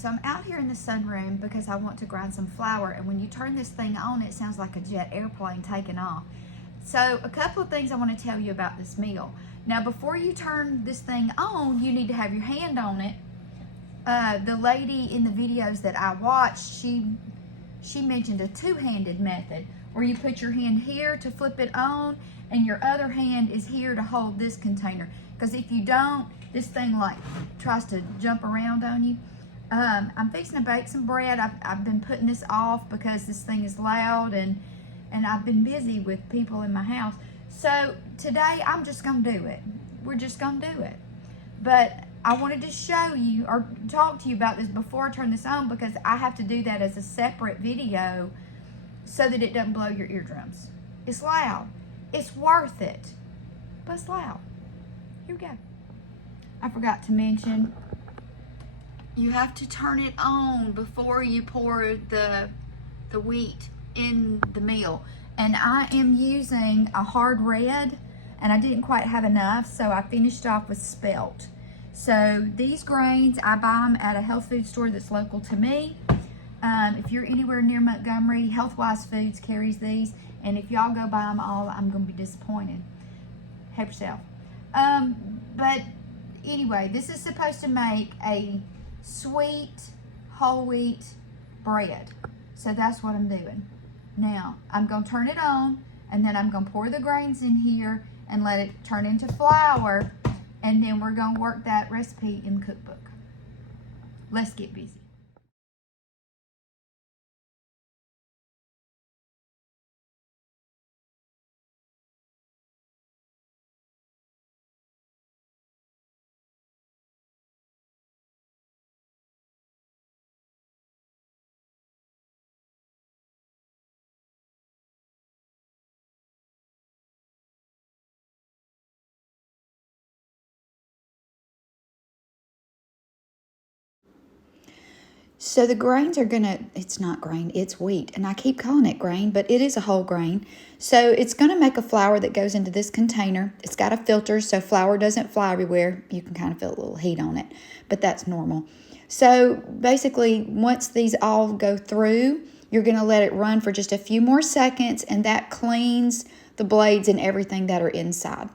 so I'm out here in the sunroom because I want to grind some flour, and when you turn this thing on, it sounds like a jet airplane taking off. So a couple of things I want to tell you about this meal. Now, before you turn this thing on, you need to have your hand on it. The lady in the videos that I watched, she mentioned a two-handed method where you put your hand here to flip it on and your other hand is here to hold this container. Because if you don't, this thing like tries to jump around on you. I'm fixing to bake some bread. I've been putting this off because this thing is loud and I've been busy with people in my house. So today I'm just gonna do it. We're just gonna do it. But I wanted to show you or talk to you about this before I turn this on, because I have to do that as a separate video so that it doesn't blow your eardrums. It's loud. It's worth it, but it's loud. Here we go. I forgot to mention, you have to turn it on before you pour the wheat in the meal. And I am using a hard red, and I didn't quite have enough, so I finished off with spelt. So these grains, I buy them at a health food store that's local to me. If you're anywhere near Montgomery, Healthwise Foods carries these, and if y'all go buy them all, I'm gonna be disappointed. Help yourself. But anyway, this is supposed to make a sweet whole wheat bread. So that's what I'm doing. Now, I'm gonna turn it on, and then I'm gonna pour the grains in here and let it turn into flour, and then we're gonna work that recipe in the cookbook. Let's get busy. So the grains are it's not grain, it's wheat. And I keep calling it grain, but it is a whole grain. So it's gonna make a flour that goes into this container. It's got a filter so flour doesn't fly everywhere. You can kind of feel a little heat on it, but that's normal. So basically, once these all go through, you're gonna let it run for just a few more seconds, and that cleans the blades and everything that are inside.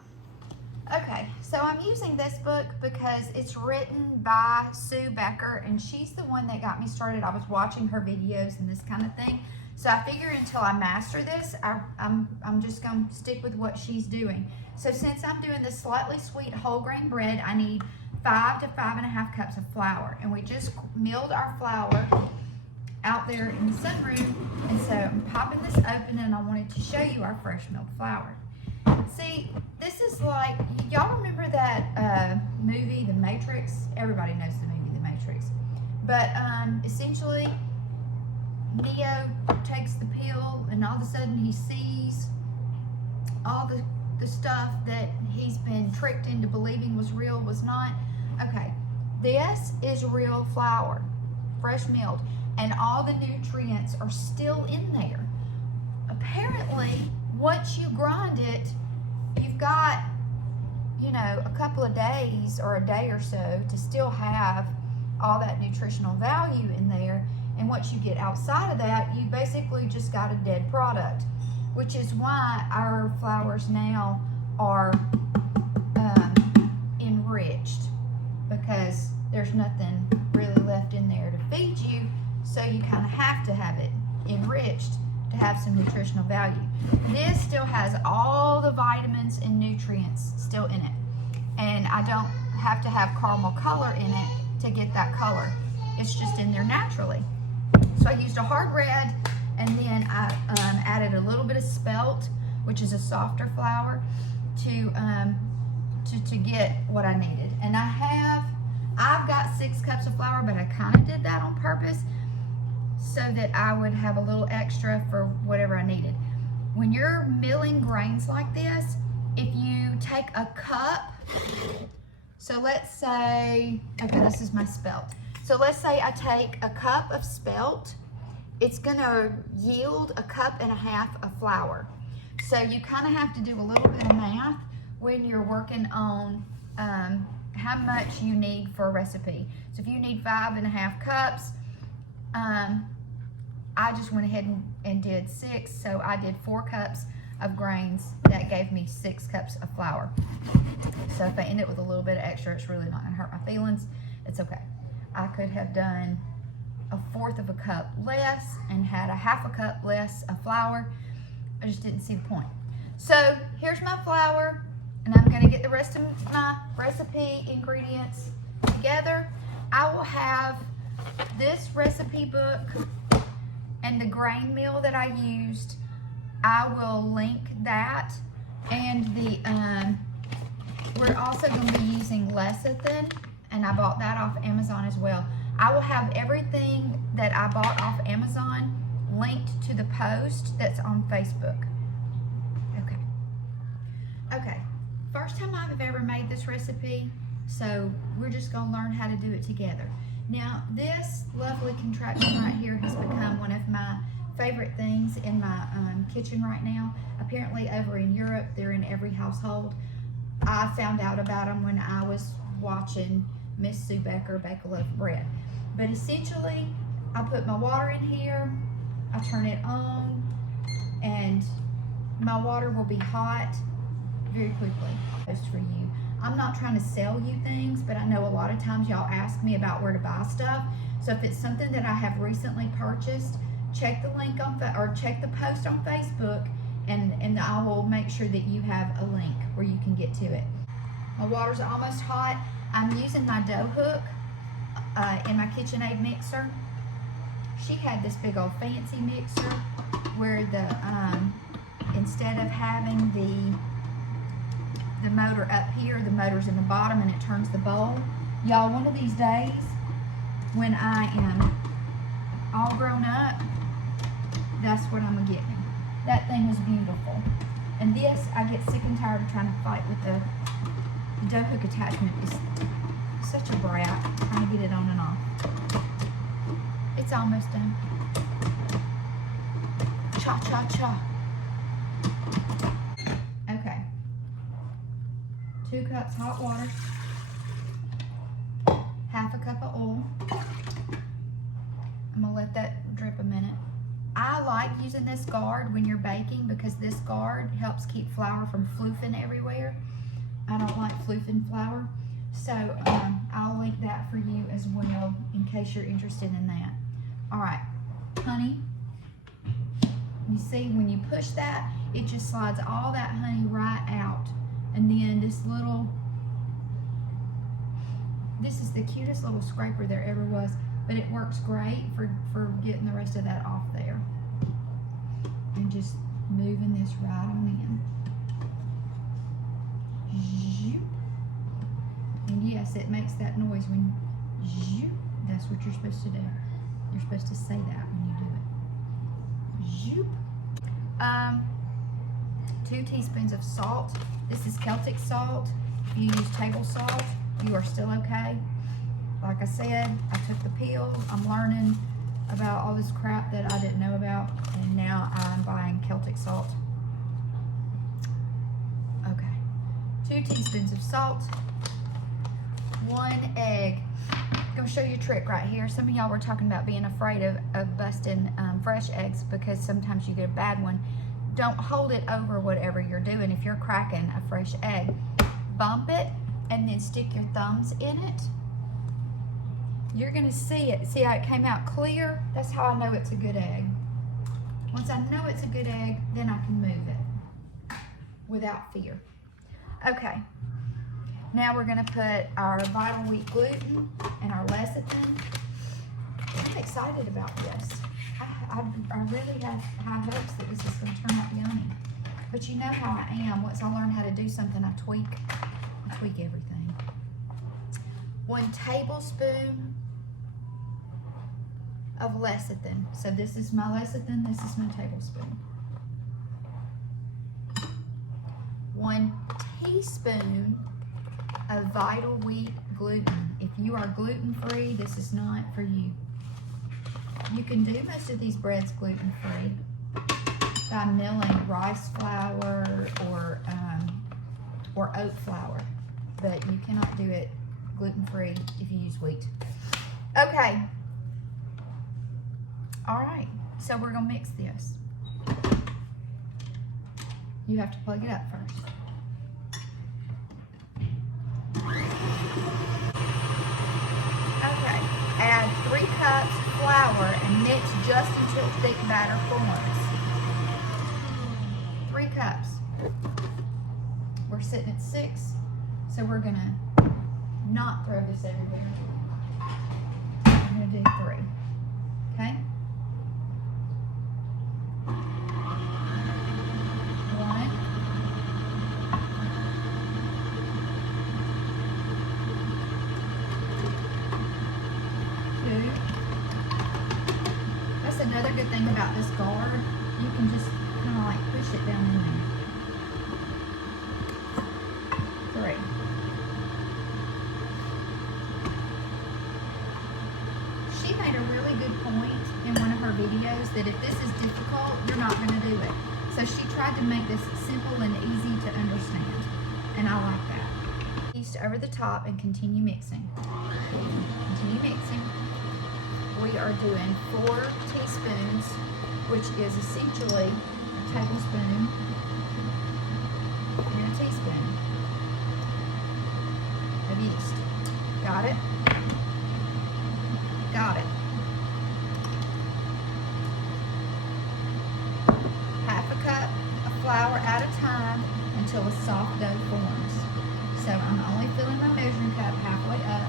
Okay, so I'm using this book because it's written by Sue Becker, and she's the one that got me started. I was watching her videos and this kind of thing. So I figured until I master this, I'm just going to stick with what she's doing. So since I'm doing this slightly sweet whole grain bread, I need 5 to 5.5 cups of flour. And we just milled our flour out there in the sunroom. And so I'm popping this open, and I wanted to show you our fresh milled flour. See, this is like, y'all remember that movie, The Matrix? Everybody knows the movie, The Matrix. But essentially, Neo takes the pill, and all of a sudden he sees all the stuff that he's been tricked into believing was real, was not. Okay, this is real flour, fresh milled, and all the nutrients are still in there. Apparently, once you grind it, you've got, you know, a couple of days or a day or so to still have all that nutritional value in there. And once you get outside of that, you basically just got a dead product, which is why our flours now are enriched, because there's nothing really left in there to feed you. So you kind of have to have it enriched to have some nutritional value. This still has all the vitamins and nutrients still in it. And I don't have to have caramel color in it to get that color. It's just in there naturally. So I used a hard red, and then I added a little bit of spelt, which is a softer flour, to get what I needed. And I've got 6 cups of flour, but I kind of did that on purpose so that I would have a little extra for whatever I needed. When you're milling grains like this, if you take a cup, so let's say, okay, this is my spelt. So let's say I take a cup of spelt, it's gonna yield a cup and a half of flour. So you kind of have to do a little bit of math when you're working on how much you need for a recipe. So if you need 5.5 cups, I just went ahead and did 6. So I did 4 cups of grains. That gave me 6 cups of flour. So if I end up with a little bit of extra, it's really not gonna hurt my feelings. It's okay. I could have done 1/4 of a cup less and had 1/2 cup less of flour. I just didn't see the point. So here's my flour, and I'm gonna get the rest of my recipe ingredients together. I will have this recipe book and the grain mill that I used. I will link that, and we're also going to be using Lecithin, and I bought that off Amazon as well. I will have everything that I bought off Amazon linked to the post that's on Facebook. Okay, first time I've ever made this recipe, so we're just going to learn how to do it together. Now, this lovely contraption right here has become one of my favorite things in my kitchen right now. Apparently over in Europe, they're in every household. I found out about them when I was watching Miss Sue Becker bake a loaf of bread. But essentially, I put my water in here, I turn it on, and my water will be hot very quickly. Just for you. I'm not trying to sell you things, but I know a lot of times y'all ask me about where to buy stuff. So if it's something that I have recently purchased, check the link on, or check the post on Facebook, and I will make sure that you have a link where you can get to it. My water's almost hot. I'm using my dough hook in my KitchenAid mixer. She had this big old fancy mixer where the instead of having the motor up here, the motor's in the bottom and it turns the bowl. Y'all, one of these days when I am all grown up, that's what I'm gonna get me. That thing is beautiful. And this, I get sick and tired of trying to fight with the dough hook attachment. Is such a brat trying to get it on and off. It's almost done. Cha cha cha. Okay. 2 cups hot water. 1/2 cup of oil. I'm gonna let that drip a minute. I like using this guard when you're baking because this guard helps keep flour from floofing everywhere. I don't like floofing flour. So I'll link that for you as well in case you're interested in that. All right, honey, you see when you push that, it just slides all that honey right out. And then this is the cutest little scraper there ever was, but it works great for getting the rest of that off there. And just moving this right on in. And yes, it makes that noise when that's what you're supposed to do. You're supposed to say that when you do it. 2 teaspoons of salt. This is Celtic salt. If you use table salt, you are still okay. Like I said, I took the peel. I'm learning about all this crap that I didn't know about, and now I'm buying Celtic salt. Okay, 2 teaspoons of salt, 1 egg. I'm gonna show you a trick right here. Some of y'all were talking about being afraid of busting fresh eggs because sometimes you get a bad one. Don't hold it over whatever you're doing. If you're cracking a fresh egg, bump it and then stick your thumbs in it. You're gonna see it. See how it came out clear? That's how I know it's a good egg. Once I know it's a good egg, then I can move it without fear. Okay, now we're gonna put our vital wheat gluten and our lecithin. I'm excited about this. I really have high hopes that this is gonna turn out yummy. But you know how I am. Once I learn how to do something, I tweak everything. 1 tablespoon of lecithin. So this is my lecithin, this is my tablespoon. 1 teaspoon of vital wheat gluten. If you are gluten-free, this is not for you. You can do most of these breads gluten-free by milling rice flour or oat flour, but you cannot do it gluten-free if you use wheat. Okay. All right, so we're gonna mix this. You have to plug it up first. Okay, add 3 cups flour and mix just until thick batter forms. 3 cups. We're sitting at 6, so we're gonna not throw this everywhere. I'm gonna do 3, okay? 1, 2. That's another good thing about this guard. You can just kind of like push it down in there. 3. She made a really good point in one of her videos that if this is difficult, you're not going to do it. So she tried to make this simple and easy to understand, and I like that. Yeast over the top and continue mixing. Continue mixing. We are doing 4 teaspoons, which is essentially a tablespoon and a teaspoon of yeast. Got it? Got it. Half a cup of flour at a time until a soft dough forms. So I'm only filling my measuring cup halfway up.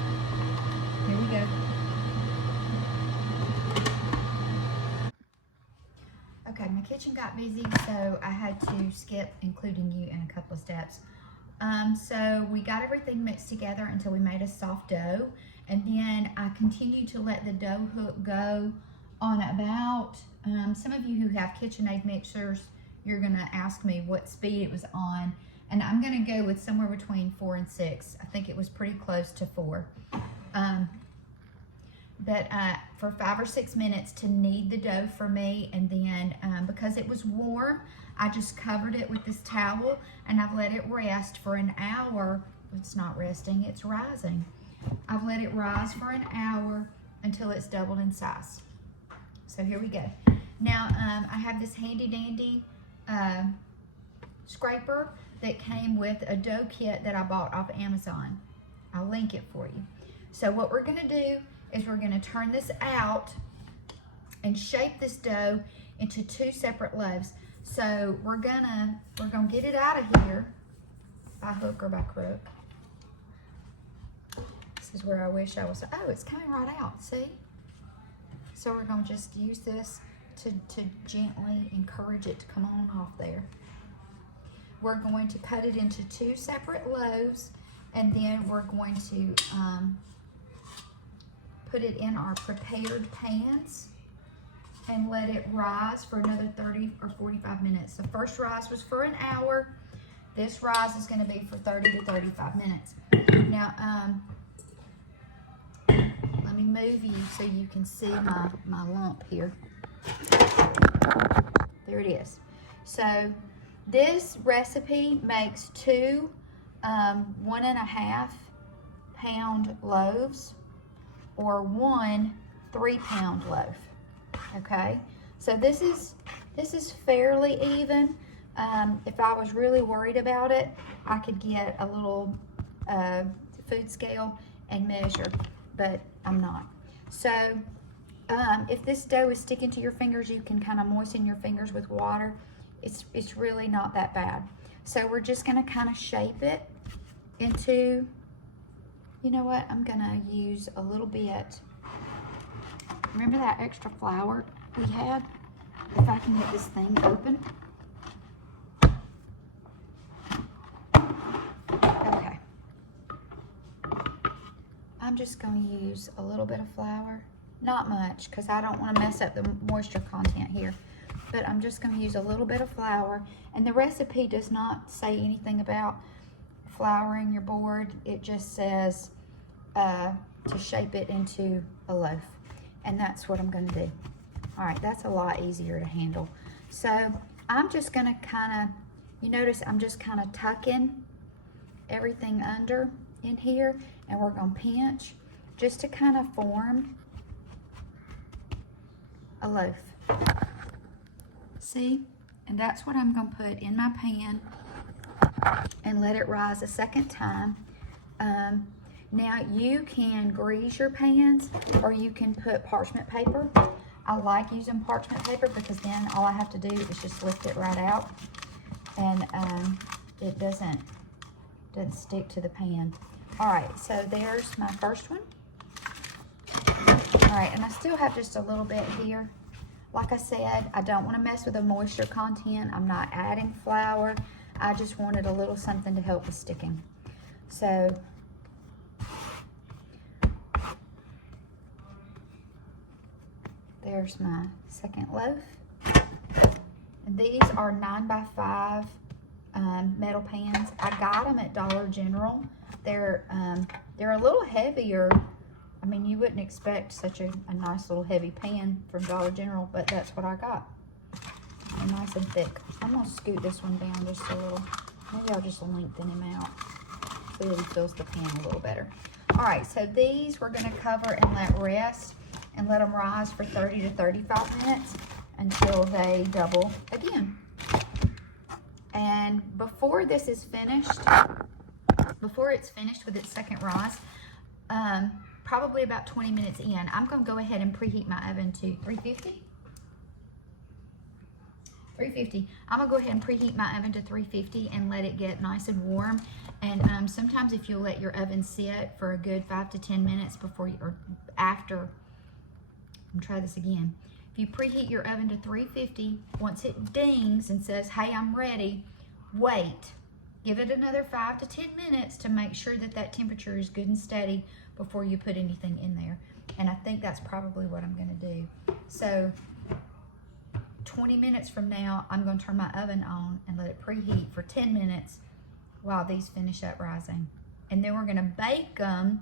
Here we go. Okay, my kitchen got busy, so I had to skip including you in a couple of steps. So we got everything mixed together until we made a soft dough, and then I continued to let the dough hook go on about, some of you who have KitchenAid mixers, you're gonna ask me what speed it was on, and I'm gonna go with somewhere between 4 and 6. I think it was pretty close to 4. But for 5 or 6 minutes to knead the dough for me, and then because it was warm, I just covered it with this towel and I've let it rest for an hour. It's not resting, it's rising. I've let it rise for an hour until it's doubled in size. So here we go. Now I have this handy dandy scraper that came with a dough kit that I bought off Amazon. I'll link it for you. So what we're gonna do is we're gonna turn this out and shape this dough into 2 separate loaves. So we're gonna get it out of here by hook or by crook. This is where I wish I was. Oh, it's coming right out, see? So we're gonna just use this to gently encourage it to come on off there. We're going to cut it into 2 separate loaves, and then we're going to put it in our prepared pans and let it rise for another 30 or 45 minutes. The first rise was for an hour. This rise is going to be for 30 to 35 minutes. Now, let me move you so you can see my lump here. There it is. So this recipe makes 2 1.5 pound loaves, or 1 3-pound loaf. Okay, so this is fairly even. If I was really worried about it, I could get a little food scale and measure, but I'm not. So if this dough is sticking to your fingers, you can kind of moisten your fingers with water. It's really not that bad. So we're just gonna kind of shape it into, you know what, I'm gonna use a little bit. Remember that extra flour we had? If I can get this thing open. Okay. I'm just going to use a little bit of flour. Not much, because I don't want to mess up the moisture content here. But I'm just going to use a little bit of flour. And the recipe does not say anything about flouring your board. It just says to shape it into a loaf. And that's what I'm going to do. All right, that's a lot easier to handle. So I'm just going to kind of, you notice I'm just kind of tucking everything under in here, and we're gonna pinch just to kind of form a loaf. See? And that's what I'm gonna put in my pan and let it rise a second time. Now you can grease your pans, or you can put parchment paper. I like using parchment paper because then all I have to do is just lift it right out, and it doesn't stick to the pan. All right, so there's my first one. All right, and I still have just a little bit here. Like I said, I don't want to mess with the moisture content. I'm not adding flour. I just wanted a little something to help with sticking. So there's my second loaf. And these are 9x5 metal pans. I got them at Dollar General. They're a little heavier. I mean, you wouldn't expect such a nice little heavy pan from Dollar General, but that's what I got. They're nice and thick. I'm gonna scoot this one down just a little. Maybe I'll just lengthen him out so that he fills the pan a little better. All right, so these we're gonna cover and let rest and let them rise for 30 to 35 minutes until they double again. And before this is finished, before it's finished with its second rise, probably about 20 minutes in, I'm gonna go ahead and preheat my oven to 350. 350. I'm gonna go ahead and preheat my oven to 350 and let it get nice and warm. And sometimes if you let your oven sit for a good 5 to 10 minutes before you, or after, try this again. If you preheat your oven to 350, once it dings and says, hey, I'm ready, wait. Give it another 5 to 10 minutes to make sure that that temperature is good and steady before you put anything in there. And I think that's probably what I'm gonna do. So 20 minutes from now, I'm gonna turn my oven on and let it preheat for 10 minutes while these finish up rising. And then we're gonna bake them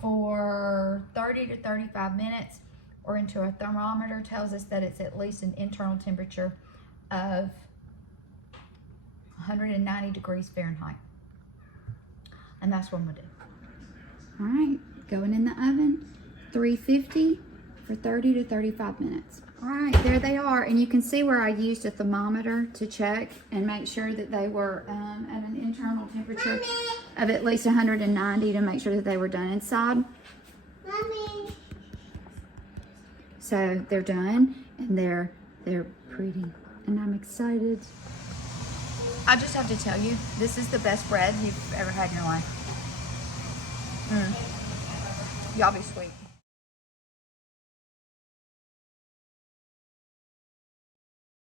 for 30 to 35 minutes, or until a thermometer tells us that it's at least an internal temperature of 190 degrees Fahrenheit. And that's what I'm gonna do. All right, going in the oven, 350 for 30 to 35 minutes. All right, there they are. And you can see where I used a thermometer to check and make sure that they were at an internal temperature of at least 190 to make sure that they were done inside. Mommy. So they're done, and they're pretty, and I'm excited. I just have to tell you, this is the best bread you've ever had in your life. Y'all be sweet.